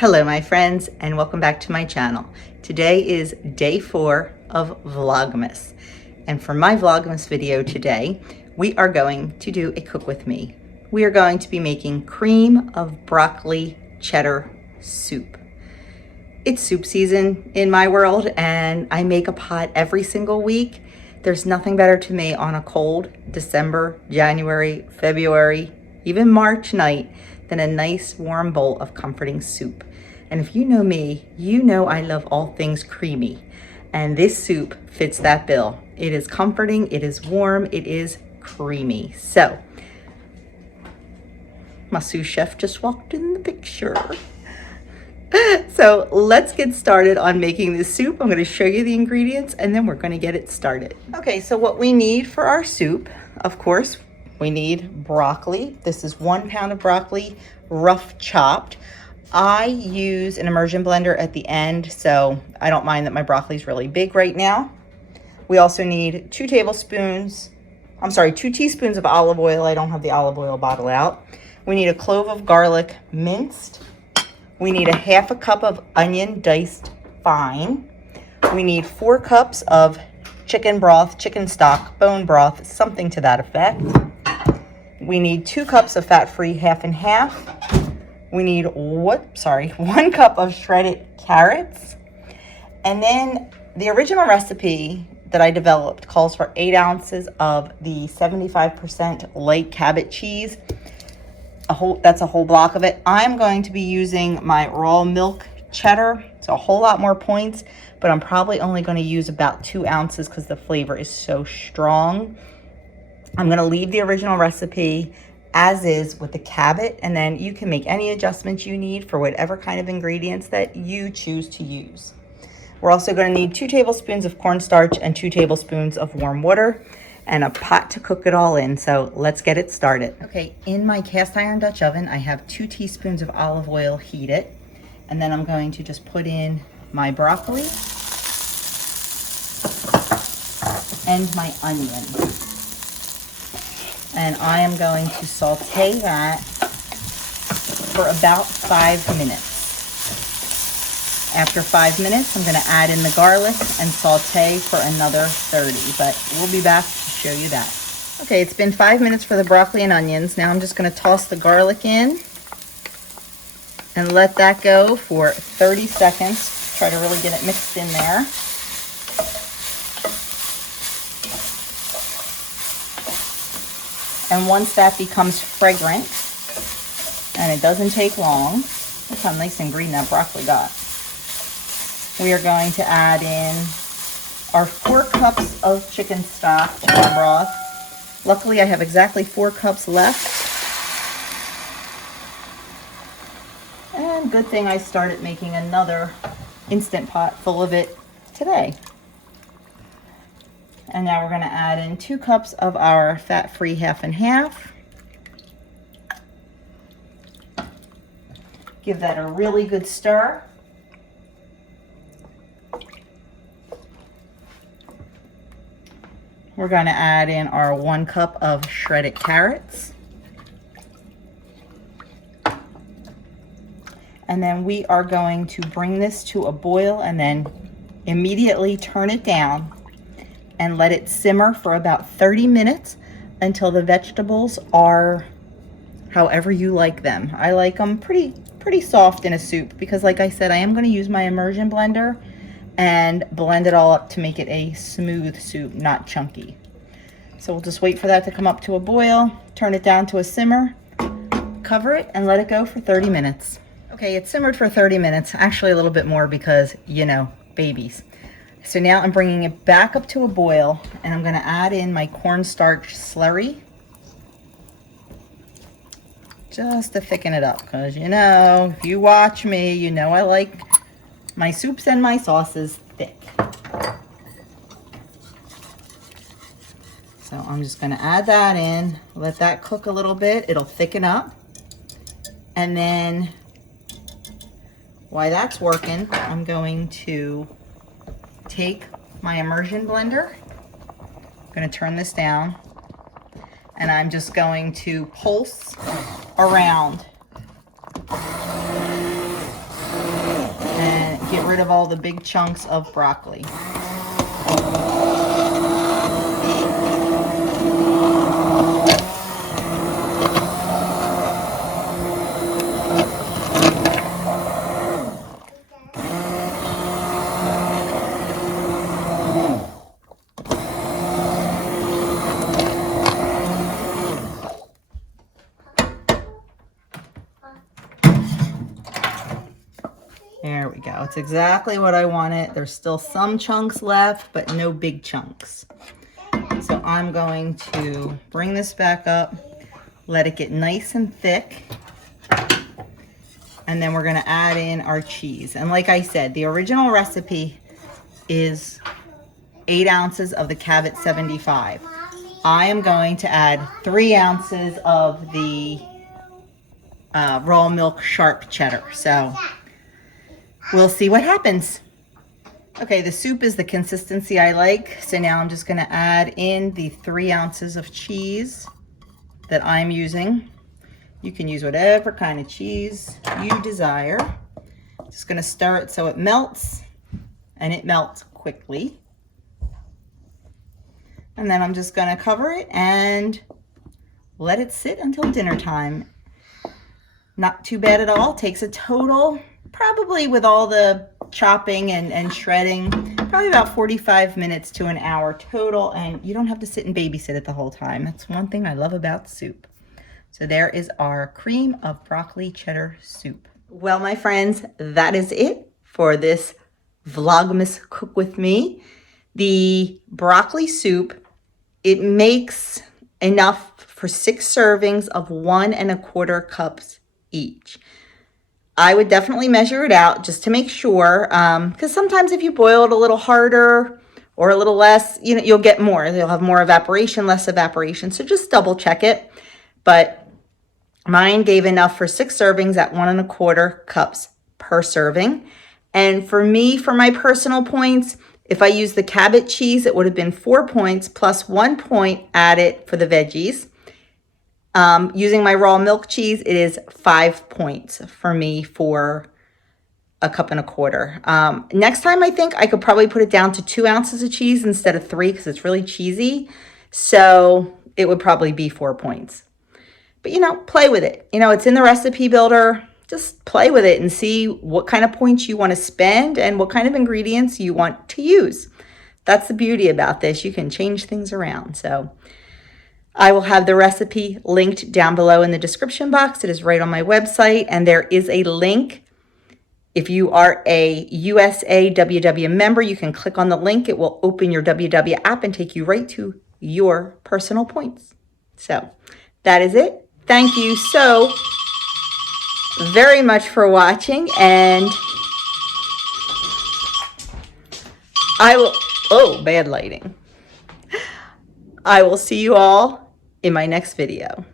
Hello my friends, and welcome back to my channel. Today is day 4 of Vlogmas, and for my Vlogmas video today we are going to do a cook with me. We are going to be making cream of broccoli cheddar soup. It's soup season in my world and I make a pot every single week. There's nothing better to me on a cold December, January, February, even March night than a nice warm bowl of comforting soup. And if you know me, you know I love all things creamy. And this soup fits that bill. It is comforting, it is warm, it is creamy. So, my sous chef just walked in the picture. So let's get started on making this soup. I'm going to show you the ingredients and then we're going to get it started. Okay, so what we need for our soup, of course, we need broccoli. This is 1 pound of broccoli, rough chopped. I use an immersion blender at the end, so I don't mind that my broccoli is really big right now. We also need 2 teaspoons of olive oil. I don't have the olive oil bottle out. We need a clove of garlic minced. We need a half a cup of onion diced fine. We need 4 cups of chicken broth, chicken stock, bone broth, something to that effect. We need 2 cups of fat-free half and half. We need 1 cup of shredded carrots. And then the original recipe that I developed calls for 8 ounces of the 75% light Cabot cheese. That's a whole block of it. I'm going to be using my raw milk cheddar. It's a whole lot more points, but I'm probably only going to use about 2 ounces because the flavor is so strong. I'm going to leave the original recipe as is with the Cabot, and then you can make any adjustments you need for whatever kind of ingredients that you choose to use. We're also going to need 2 tablespoons of cornstarch and 2 tablespoons of warm water and a pot to cook it all in. So let's get it started. Okay, in my cast iron Dutch oven, I have 2 teaspoons of olive oil heated, and then I'm going to just put in my broccoli and my onion. And I am going to saute that for about 5 minutes. After 5 minutes, I'm going to add in the garlic and saute for another 30, but we'll be back to show you that. Okay, it's been 5 minutes for the broccoli and onions. Now I'm just going to toss the garlic in and let that go for 30 seconds. Try to really get it mixed in there. And once that becomes fragrant, and it doesn't take long, look how nice and green that broccoli got. We are going to add in our 4 cups of chicken stock, chicken broth. Luckily, I have exactly 4 cups left. And good thing I started making another Instant Pot full of it today. And now we're going to add in 2 cups of our fat-free half and half. Give that a really good stir. We're going to add in our 1 cup of shredded carrots. And then we are going to bring this to a boil and then immediately turn it down and let it simmer for about 30 minutes until the vegetables are however you like them. I like them pretty soft in a soup because, like I said, I am going to use my immersion blender and blend it all up to make it a smooth soup, not chunky. So we'll just wait for that to come up to a boil, turn it down to a simmer, cover it, and let it go for 30 minutes. Okay, it simmered for 30 minutes, actually a little bit more because, you know, babies. So now I'm bringing it back up to a boil, and I'm going to add in my cornstarch slurry just to thicken it up, because, you know, if you watch me, you know I like my soups and my sauces thick. So I'm just going to add that in, let that cook a little bit. It'll thicken up. And then while that's working, I'm going to take my immersion blender. I'm going to turn this down, and I'm just going to pulse around rid of all the big chunks of broccoli. There we go. It's exactly what I wanted. There's still some chunks left, but no big chunks. So I'm going to bring this back up, let it get nice and thick, and then we're going to add in our cheese. And like I said, the original recipe is 8 ounces of the Cabot 75. I am going to add 3 ounces of the raw milk sharp cheddar. So we'll see what happens. Okay, the soup is the consistency I like. So now I'm just going to add in the 3 ounces of cheese that I'm using. You can use whatever kind of cheese you desire. Just going to stir it so it melts, and it melts quickly. And then I'm just going to cover it and let it sit until dinner time. Not too bad at all. Takes a total, probably with all the chopping and shredding, probably about 45 minutes to an hour total, and you don't have to sit and babysit it the whole time. That's one thing I love about soup. So there is our cream of broccoli cheddar soup. Well, my friends, that is it for this Vlogmas Cook With Me. The broccoli soup, it makes enough for 6 servings of 1 1/4 cups each. I would definitely measure it out just to make sure, because sometimes if you boil it a little harder or a little less, you know, you'll get more. You'll have more evaporation, less evaporation. So just double check it. But mine gave enough for 6 servings at 1 1/4 cups per serving. And for me, for my personal points, if I use the Cabot cheese, it would have been 4 points plus 1 point added for the veggies. Using my raw milk cheese, it is 5 points for me for 1 1/4 cups. Next time, I think I could probably put it down to 2 ounces of cheese instead of 3 because it's really cheesy. So it would probably be 4 points. But, you know, play with it. You know, it's in the recipe builder. Just play with it and see what kind of points you want to spend and what kind of ingredients you want to use. That's the beauty about this. You can change things around. So I will have the recipe linked down below in the description box. It is right on my website, and there is a link. If you are a USA WW member, you can click on the link. It will open your WW app and take you right to your personal points. So that is it. Thank you so very much for watching, and I will, oh, bad lighting. I will see you all in my next video.